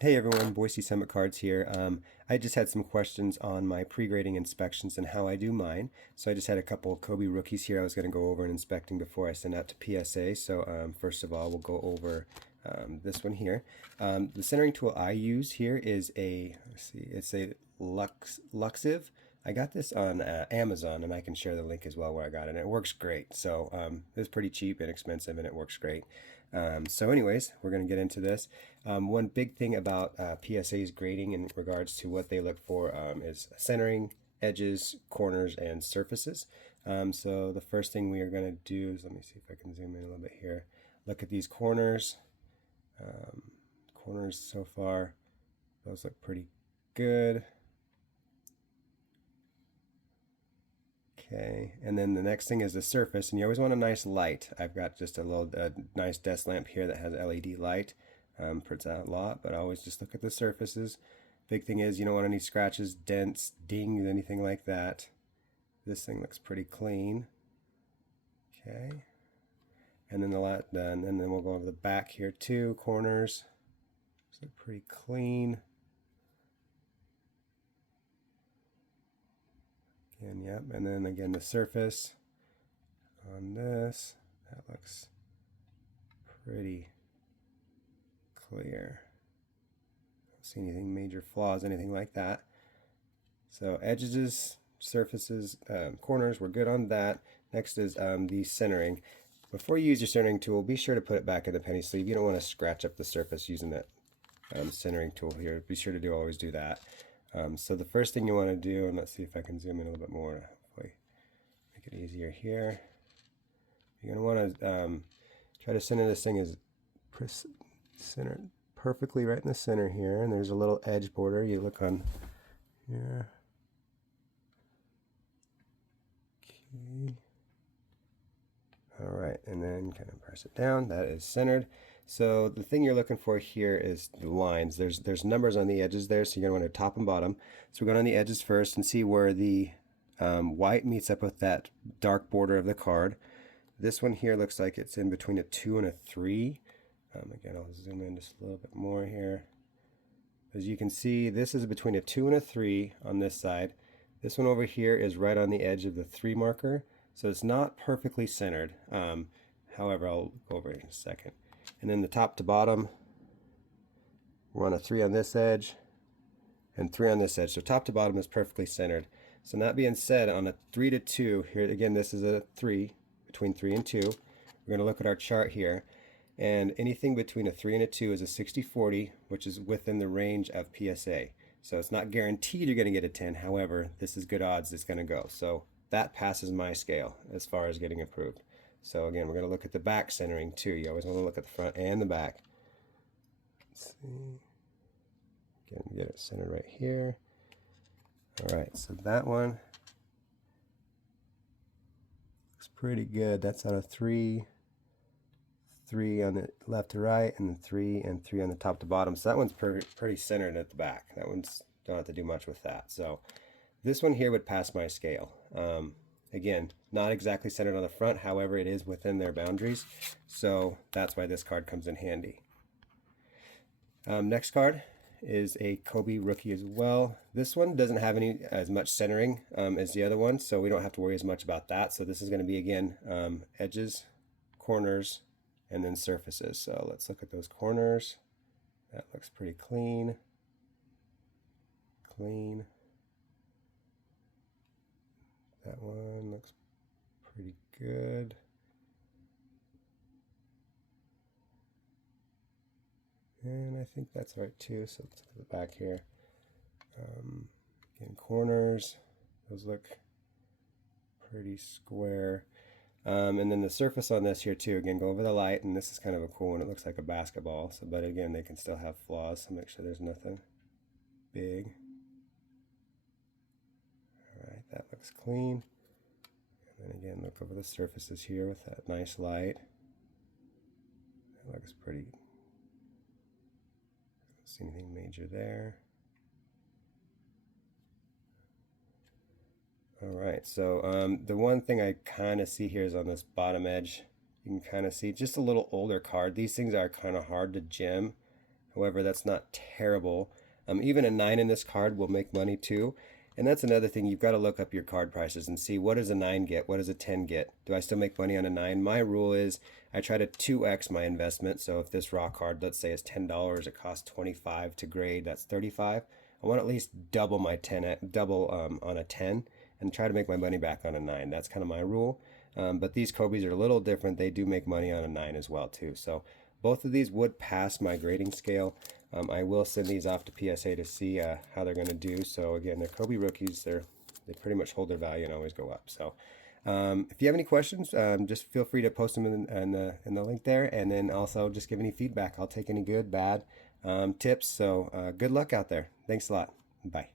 Hey everyone, Boise Summit Cards here. I just had some questions on my pre-grading inspections and how I do mine. So I just had a couple of Kobe rookies here I was going to go over and inspecting before I send out to PSA. So first of all, we'll go over this one here. The centering tool I use here is a, let's see, it's a Luxiv. I got this on Amazon, and I can share the link as well where I got it. And it works great. So it was pretty cheap, inexpensive, and it works great. So anyways, we're going to get into this. One big thing about PSA's grading in regards to what they look for is centering, edges, corners, and surfaces. So the first thing we are going to do is, let me see if I can zoom in a little bit here. Look at these corners. Corners so far, those look pretty good. Okay, and then the next thing is the surface, and you always want a nice light. I've got just a little nice desk lamp here that has LED light. Puts out a lot, but always just look at the surfaces. Big thing is you don't want any scratches, dents, dings, anything like that. This thing looks pretty clean. Okay, and then the lot done, and then we'll go over the back here too. Corners look pretty clean. Again, yep, and then again the surface on this, that looks pretty clear. Don't see anything major flaws, anything like that. So edges, surfaces, corners, we're good on that. Next is the centering. Before you use your centering tool, be sure to put it back in the penny sleeve. You don't want to scratch up the surface using that centering tool here. Be sure to always do that. So the first thing you want to do, and let's see if I can zoom in a little bit more, hopefully make it easier here. You're going to want to try to center this thing as centered perfectly right in the center here, and there's a little edge border. You look on here. Okay. All right, and then kind of press it down. That is centered. So the thing you're looking for here is the lines. There's numbers on the edges there, so you're gonna want to top and bottom. So we're going on the edges first and see where the white meets up with that dark border of the card. This one here looks like it's in between a 2 and a 3. Again, I'll zoom in just a little bit more here. As you can see, this is between a 2 and a 3 on this side. This one over here is right on the edge of the 3 marker, so it's not perfectly centered. However, I'll go over it in a second. And then the top to bottom, we're on a 3 on this edge and 3 on this edge. So top to bottom is perfectly centered. So that being said, on a 3 to 2, here again, this is a 3, between 3 and 2. We're going to look at our chart here. And anything between a 3 and a 2 is a 60-40, which is within the range of PSA. So it's not guaranteed you're going to get a 10. However, this is good odds it's going to go. So that passes my scale as far as getting approved. So again, we're going to look at the back centering too. You always want to look at the front and the back. Let's see. Again, get it centered right here. All right, so that one looks pretty good. That's on a 3. 3 on the left to right, and then 3 and 3 on the top to bottom. So that one's pretty centered at the back. That one's don't have to do much with that. So this one here would pass my scale. Again, not exactly centered on the front, however, it is within their boundaries. So that's why this card comes in handy. Next card is a Kobe rookie as well. This one doesn't have as much centering as the other one, so we don't have to worry as much about that. So this is going to be, again, edges, corners, and then surfaces. So let's look at those corners. That looks pretty clean. Clean. That one looks pretty good. And I think that's right too. So let's look at the back here. Again, corners. Those look pretty square. And then the surface on this here too, again, go over the light, and this is kind of a cool one. It looks like a basketball, so but again, they can still have flaws, so make sure there's nothing big. All right, that looks clean. And then again, look over the surfaces here with that nice light. That looks pretty. Don't see anything major there. All right, so the one thing I kind of see here is on this bottom edge. You can kind of see just a little older card. These things are kind of hard to gem. However, that's not terrible. Even a 9 in this card will make money too. And that's another thing, you've got to look up your card prices and see what does a 9 get, what does a 10 get. Do I still make money on a 9? My rule is I try to 2x my investment. So if this raw card, let's say, is $10, it costs 25 to grade, that's 35. I want to at least double my 10, double on a 10, and try to make my money back on a 9. That's kind of my rule. But these Kobe's are a little different. They do make money on a 9 as well too. So both of these would pass my grading scale. I will send these off to PSA to see how they're going to do. So again, they're Kobe rookies. They pretty much hold their value and always go up. So if you have any questions, just feel free to post them in the link there, and then also just give any feedback. I'll take any good, bad tips. So good luck out there. Thanks a lot. Bye.